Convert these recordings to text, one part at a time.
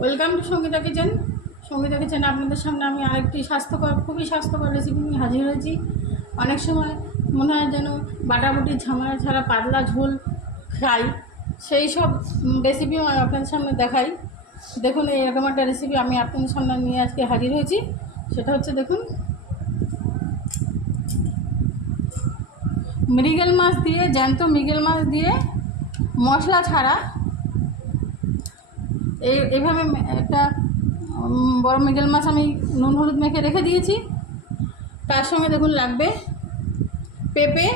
Welcome to Sangeeta kitchen. Sangeeta কিচেনে আপনাদের সামনে আমি আরেকটি খুবই স্বাস্থ্যকর রেসিপি নিয়ে হাজির হয়েছি। অনেক সময় মনে হয় যেন বাটাবুটির ঝামেলা ছাড়া পাতলা ঝোল খাই, সেই সব রেসিপি আমি আপনাদের সামনে দেখাই। দেখুন, এরকম একটা রেসিপি আমি আপনাদের সামনে নিয়ে আজকে হাজির হয়েছি। সেটা হচ্ছে, দেখুন, মৃগেল মাছ দিয়ে, জ্যান্ত মৃগেল মাছ দিয়ে মশলা ছাড়া এইভাবে একটা বড় মৃগেল মাছ আমি নুন হলুদ মেখে রেখে দিয়েছি। তার সঙ্গে দেখুন লাগবে পেঁপে,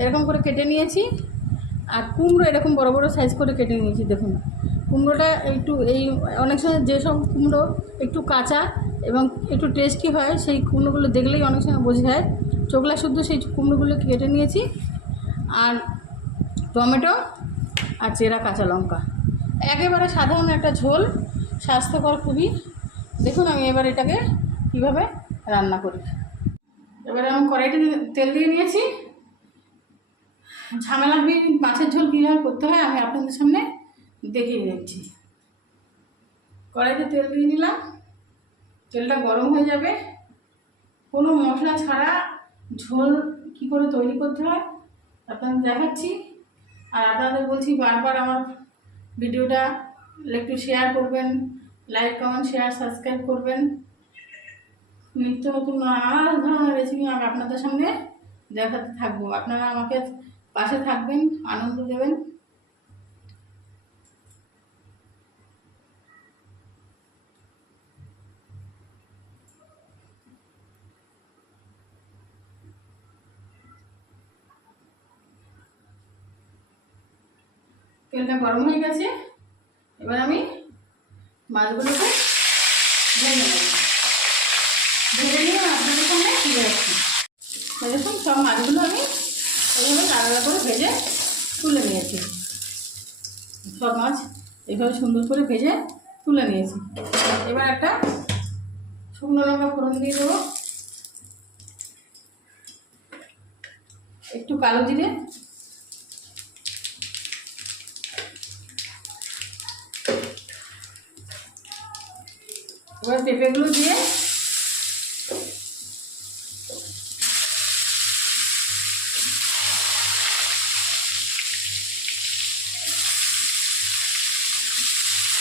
এরকম করে কেটে নিয়েছি, আর কুমড়ো এরকম বড় বড় সাইজ করে কেটে নিয়েছি। দেখুন, কুমড়োটা একটু অনেক সময় যেসব কুমড়ো একটু কাঁচা এবং একটু টেস্টি হয়, সেই কুমড়োগুলো দেখলেই অনেক সময় বোঝা যায়। চোখলা শুদ্ধ সেই কুমড়োগুলো কেটে নিয়েছি, আর টমেটো আর চেরা কাঁচা লঙ্কা। একেবারে সাধারণ একটা ঝোল, স্বাস্থ্যকর খুবই। দেখুন আমি এবার এটাকে কীভাবে রান্না করি। এবারে আমি কড়াইতে তেল দিয়ে নিয়েছি। ঝামেলাবিহীন মাছের ঝোল কীভাবে করতে হয় আমি আপনাদের সামনে দেখিয়ে দিচ্ছি। কড়াইতে তেল দিয়ে নিলাম, তেলটা গরম হয়ে যাবে। কোনো মশলা ছাড়া ঝোল কী করে তৈরি করতে হয় আপনাদের দেখাচ্ছি। আর আপনাদের বলছি, বারবার আমার ভিডিওটা একটু শেয়ার করবেন, লাইক কমেন্ট শেয়ার সাবস্ক্রাইব করবেন। নিত্য নতুন নানা ধরনের রেসিপি আমি আপনাদের সামনে দেখাতে থাকবো। আপনারা আমাকে পাশে থাকবেন, আনন্দ দেবেন। তেলটা গরম হয়ে গেছে, এবার আমি মাছগুলোকে ভেজে নেব। ভেজে নিয়ে আপনাদের সামনে ফিরে যাচ্ছি। দেখুন, সব মাছগুলো আমি এইভাবে আলাদা করে ভেজে তুলে নিয়েছি। সব মাছ এইভাবে সুন্দর করে ভেজে তুলে নিয়েছি। এবার একটা শুকনো লঙ্কা ফোড়ন দিয়ে দেবো, একটু কালো জিরে, এবার পেঁপেগুলো দিয়ে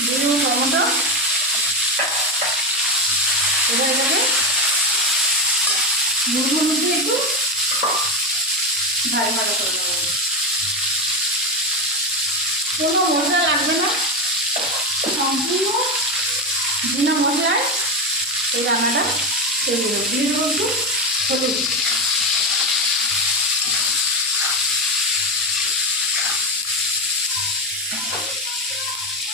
দিয়ে দেবো টমেটো। এবার এটাকে নুন দিয়ে একটু ভালো ভালো করে নেব। কোনো মশলা লাগবে না, সম্পূর্ণ বিনা মশলায় এই রান্নাটা তৈরি হবে। দিয়ে দেবো একটু হলুদ,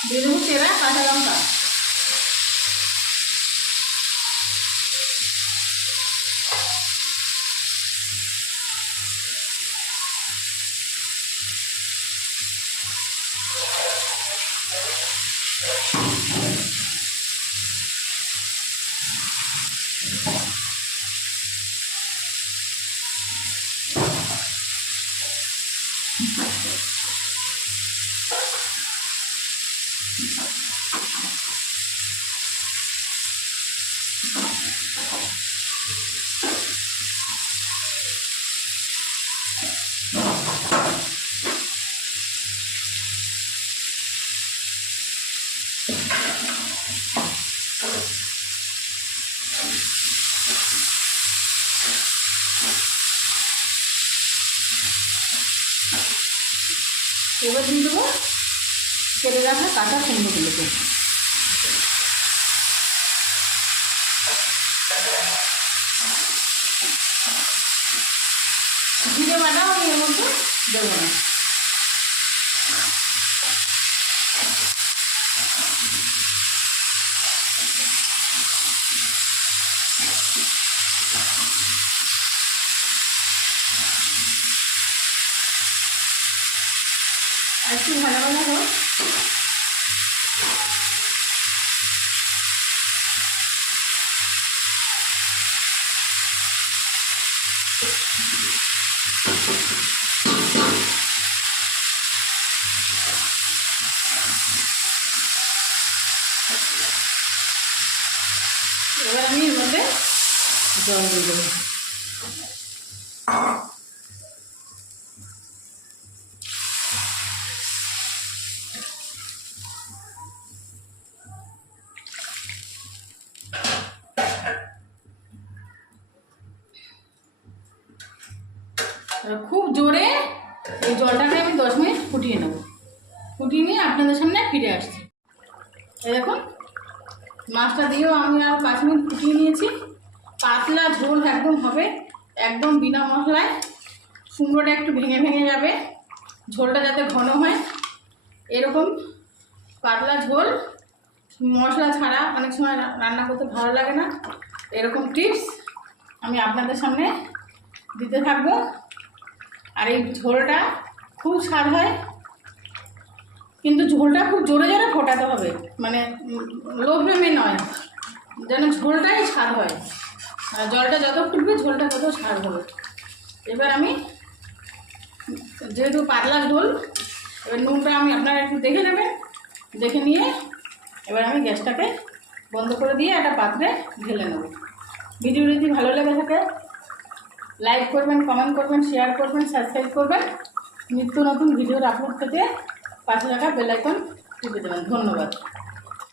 দিয়ে দেবো চেরা কাঁচা লঙ্কা, এবার দিয়ে দেবো কেটে রাখা কাঁচা কুমড়োগুলোকে। জিরে বাটাও আমি এর মধ্যে দেবো না। একটু ভালো ভালো হোক। এবার আমি এর মধ্যে জল দিয়ে দেবো। খুব জোরে এই জলটাকে আমি 10 মিনিট ফুটিয়ে নেব। ফুটিয়ে নিয়ে আপনাদের সামনে ফিরে আসছি। এই দেখুন মাছটা দিয়েও আমি আর 5 মিনিট ফুটিয়ে নিয়েছি। পাতলা ঝোল একদম হবে, একদম বিনা মশলায়। কুমড়োটা একটু ভেঙে ভেঙে যাবে, ঝোলটা যাতে ঘন হয় এরকম পাতলা ঝোল। মশলা ছাড়া অনেক সময় রান্না করতে ভালো লাগে না, এরকম টিপস আমি আপনাদের সামনে দিতে থাকবো। আর এই ঝোলটা খুব স্বাদ হয়, কিন্তু ঝোলটা খুব জোরে জোরে ফোটাতে হবে, মানে লো ফ্লেমে নয়, যেন ঝোলটাই স্বাদ হয়। আর জলটা যত ফুটবে ঝোলটা তত স্বাদ হবে। এবার আমি যেহেতু পাতলা ঝোল, এবার নুনটা আমি আপনারা একটু দেখে নেবেন, দেখে নিয়ে এবার আমি গ্যাসটাকে বন্ধ করে দিয়ে একটা পাত্রে ঢেলে নেব। ভিডিও যদি ভালো লেগে থাকে লাইক করবেন, কমেন্ট করবেন, শেয়ার করবেন, সাবস্ক্রাইব করবেন। নিত্য নতুন ভিডিওর আপলোড পেতে পাশে থাকা বেল আইকন টিপে দেবেন। ধন্যবাদ।